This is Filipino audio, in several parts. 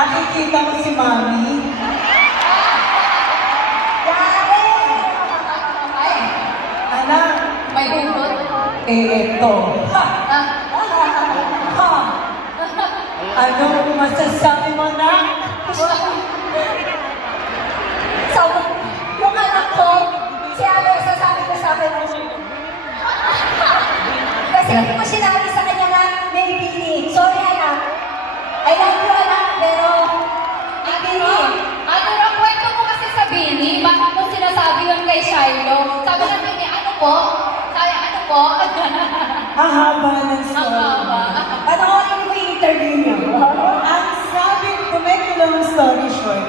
Nakikita mo si Mami? Anak, May hugot. eto. Ano masasabi mo na? So, yung anak ko, si Alexa, sabi ko sa akin, kasi hindi ko sinabi sa kanya na may bini. Sorry, anak. I love you, anak, pero may bini. Ano ang kwento mo kasi sa Bini? Bakit mo sinasabi yun kay Shiloh? Sabi ng Bini, ano po? Sabi, ano po? Hahaba ng Ang story. haba. Panoorin mo yung interview niya. Ang sabi, to make a long story short,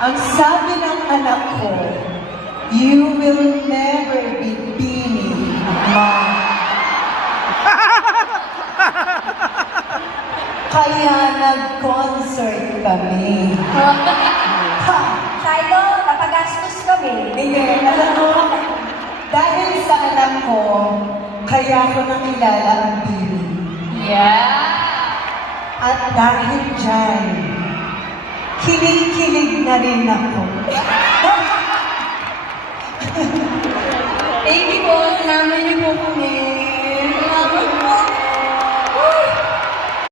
ang sabi ng anak ko, you will never be Bini, Mom. Kaya nag-concert kami. Ha! Shiloh, napagastos kami. Hindi, alam mo, dahil sa anak ko, kaya ko nakilala ang Bini. Yeah. At dahil dyan, kilig-kilig na rin ako. Thank you po. Sinama niyo po kami. Salamat po.